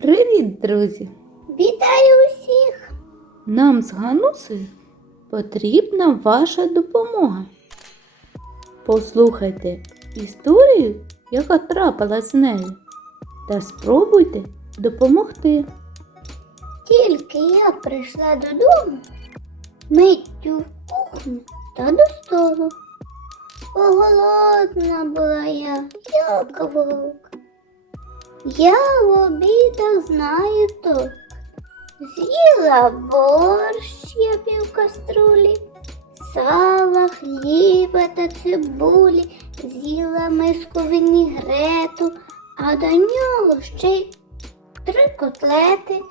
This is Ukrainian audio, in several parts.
Привіт, друзі! Вітаю усіх! Нам з Ганусею потрібна ваша допомога. Послухайте історію, яка трапилась з нею, та спробуйте допомогти. Тільки я прийшла додому, миттю в кухню та до столу. Поголодна була я, як вовк. Я в обідах знаю то. З'їла борщ я пів каструлі, сала, хліба та цибулі, з'їла миску вінігрету, а до нього ще й три котлети,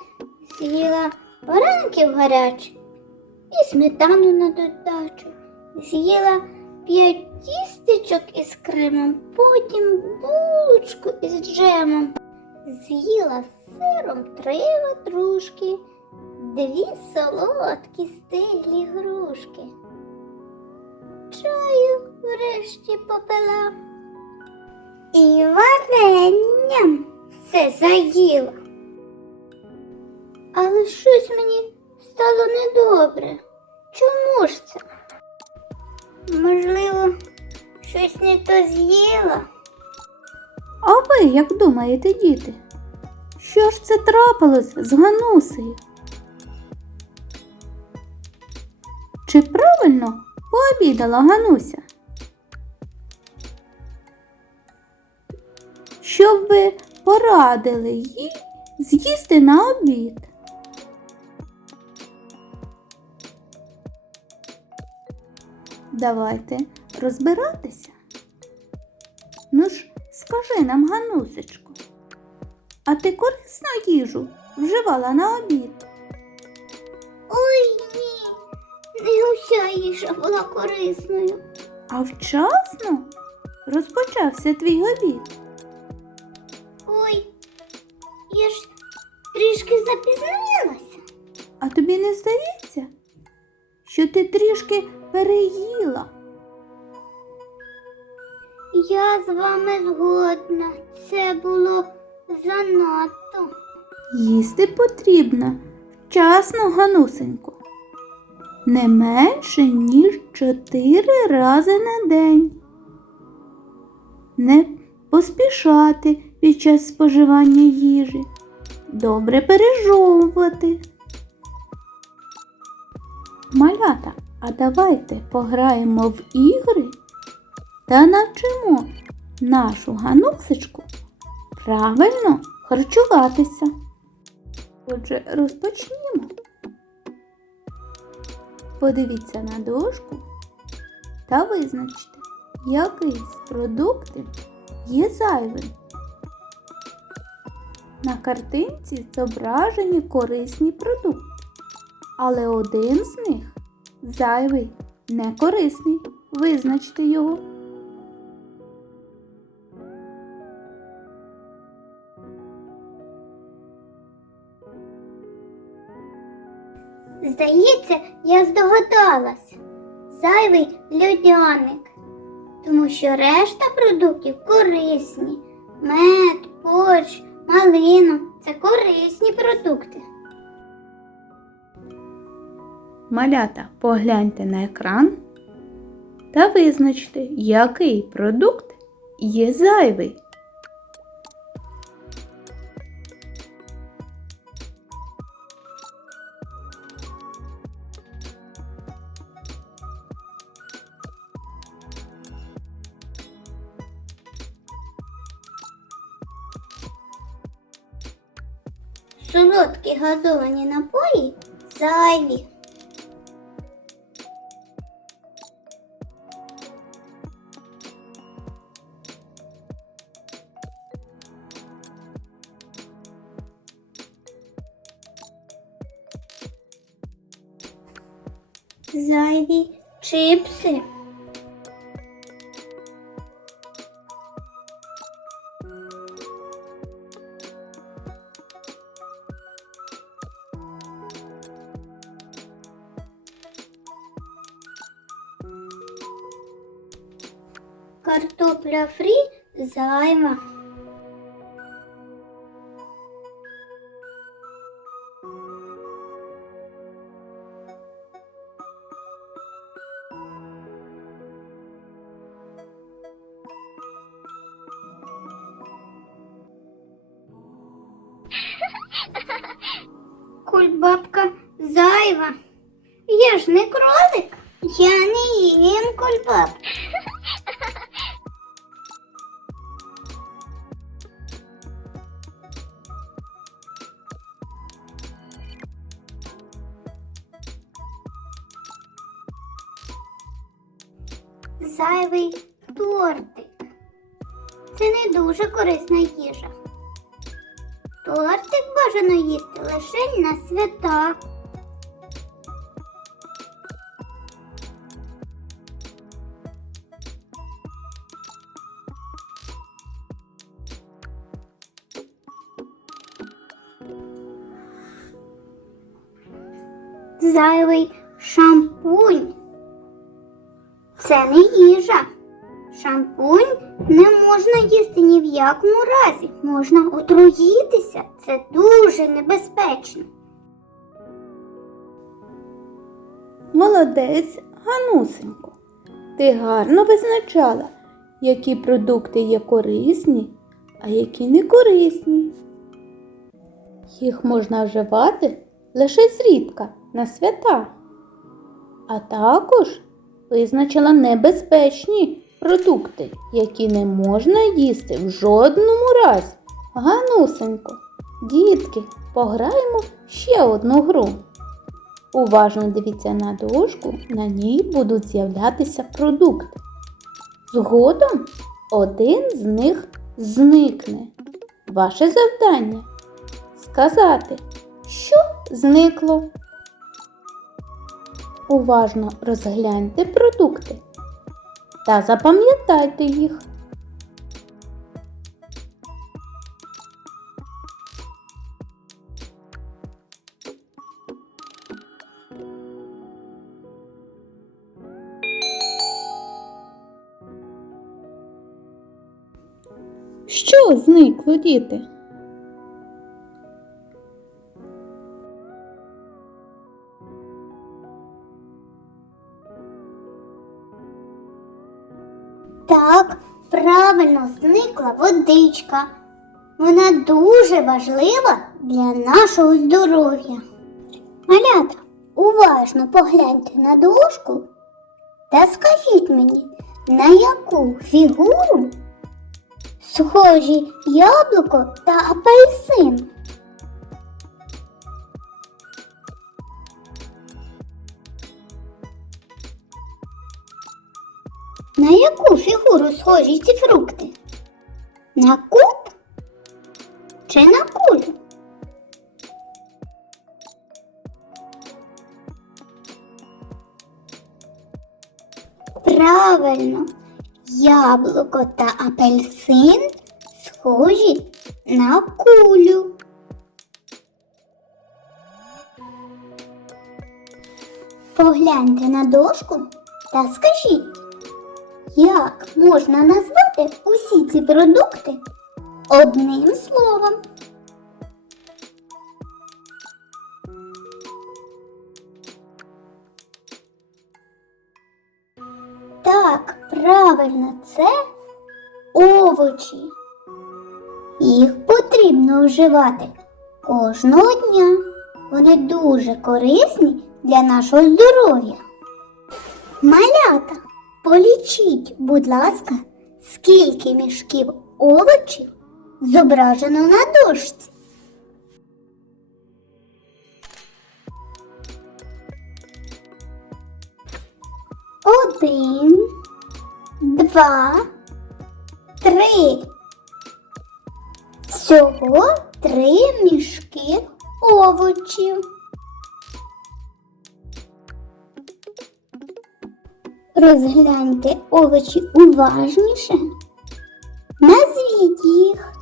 з'їла вареників гарячих і сметану на додачу, з'їла п'ять тістечок із кремом, потім булочку із джемом, з'їла з сиром три ватрушки, дві солодкі стиглі грушки. Чаю врешті попила і варенням все заїла. Але щось мені стало недобре. Чому ж це? Можливо, щось не то з'їла? А ви як думаєте, діти? Що ж це трапилось з Ганусею? Чи правильно пообідала Гануся? Щоб ви порадили їй з'їсти на обід. Давайте розбиратися. Ну ж, скажи нам, Ганусечко, а ти корисну їжу вживала на обід? Ой ні, не уся їжа була корисною. А вчасно розпочався твій обід. Ой, я ж трішки запізнилася. А тобі не здається, що ти трішки переїла? Я з вами згодна. Це було занадто. Їсти потрібно вчасно, Ганусенько. Не менше, ніж чотири рази на день. Не поспішати під час споживання їжі. Добре пережовувати. Малята, а давайте пограємо в ігри та навчимо нашу ганусечку правильно харчуватися. Отже, розпочнімо. Подивіться на дошку та визначте, який з продуктів є зайвим. На картинці зображені корисні продукти, але один з них зайвий, не корисний. Визначте його. Здається, я здогадалась. Зайвий льодяник. Тому що решта продуктів корисні. Мед, борщ, малина це корисні продукти. Малята, погляньте на екран та визначте, який продукт є зайвий. Солодкі газовані напої зайві. Зайві чипси. Картопля фрі займа. Кульбабка зайва. Я ж не кролик. Я не їм кульбабку. Зайвий тортик. Це не дуже корисна їжа. Тортик бажано їсти лише на свята. Зайвий шампунь. Це не їжа. Шампунь не можна їсти ні в якому разі. Можна отруїтися. Це дуже небезпечно. Молодець, Ганусенько. Ти гарно визначала, які продукти є корисні, а які не корисні. Їх можна вживати лише зрідка на свята. А також визначила небезпечні продукти, які не можна їсти в жодному разі. Ганусенько, дітки, пограємо ще одну гру. Уважно дивіться на дошку, на ній будуть з'являтися продукти. Згодом один з них зникне. Ваше завдання сказати, що зникло. Уважно розгляньте продукти та запам'ятайте їх. Що зникло, діти? Зникла водичка. Вона дуже важлива для нашого здоров'я. Малята, уважно погляньте на дошку та скажіть мені, на яку фігуру схожі яблуко та апельсин. На яку фігуру схожі ці фрукти? На куб чи на кулю? Правильно, яблуко та апельсин схожі на кулю. Погляньте на дошку та скажіть, як можна назвати усі ці продукти одним словом? Так, правильно, це овочі. Їх потрібно вживати кожного дня. Вони дуже корисні для нашого здоров'я. Малята, полічіть, будь ласка, скільки мішків овочів зображено на дошці. Один, два, три. Всього три мішки овочів. Розгляньте овочі уважніше. Назвіть їх.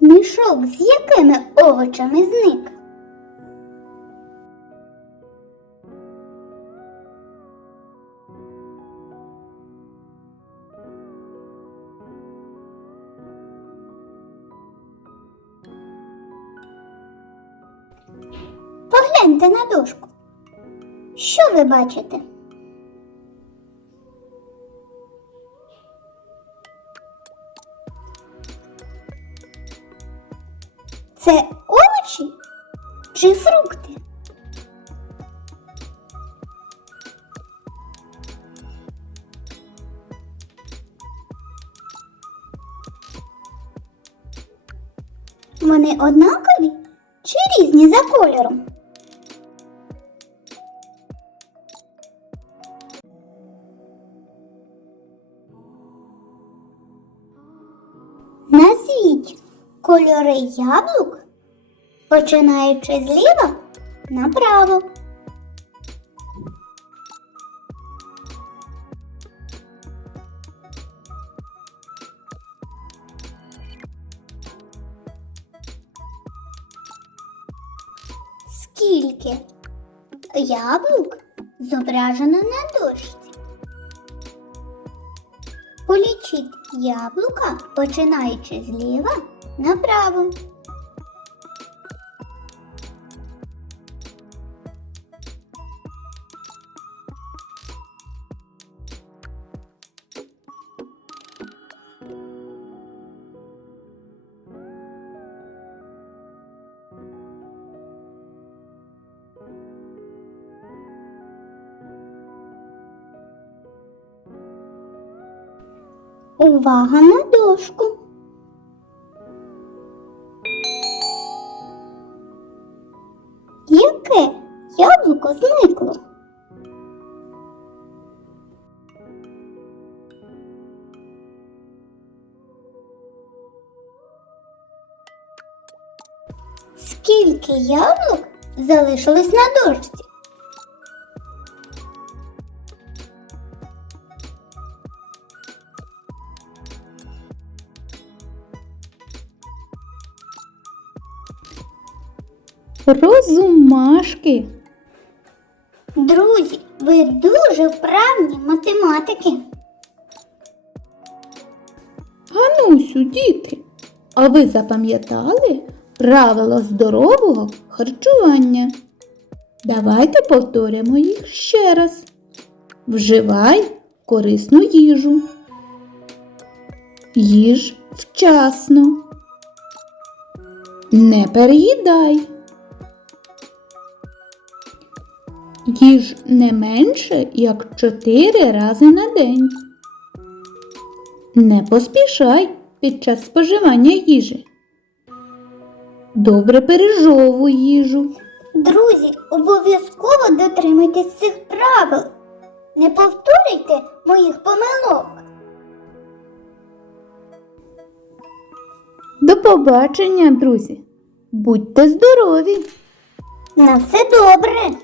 Мішок з якими овочами зник? Погляньте на дошку. Що ви бачите? Це овочі чи фрукти? Вони однакові чи різні за кольором? Кольори яблук, починаючи зліва направо. Скільки яблук зображено на дошці? Полічіть яблука, починаючи зліва направо. Увага на дошку. Яке яблуко зникло? Скільки яблук залишилось на дошці? Розумашки. Друзі, ви дуже вправні математики. Ганусю, діти, а ви запам'ятали правила здорового харчування? Давайте повторимо їх ще раз. Вживай корисну їжу. Їж вчасно. Не переїдай. Їж не менше, як 4 рази на день. Не поспішай під час споживання їжі. Добре пережовуй їжу. Друзі, обов'язково дотримуйтесь цих правил. Не повторюйте моїх помилок. До побачення, друзі! Будьте здорові! На все добре.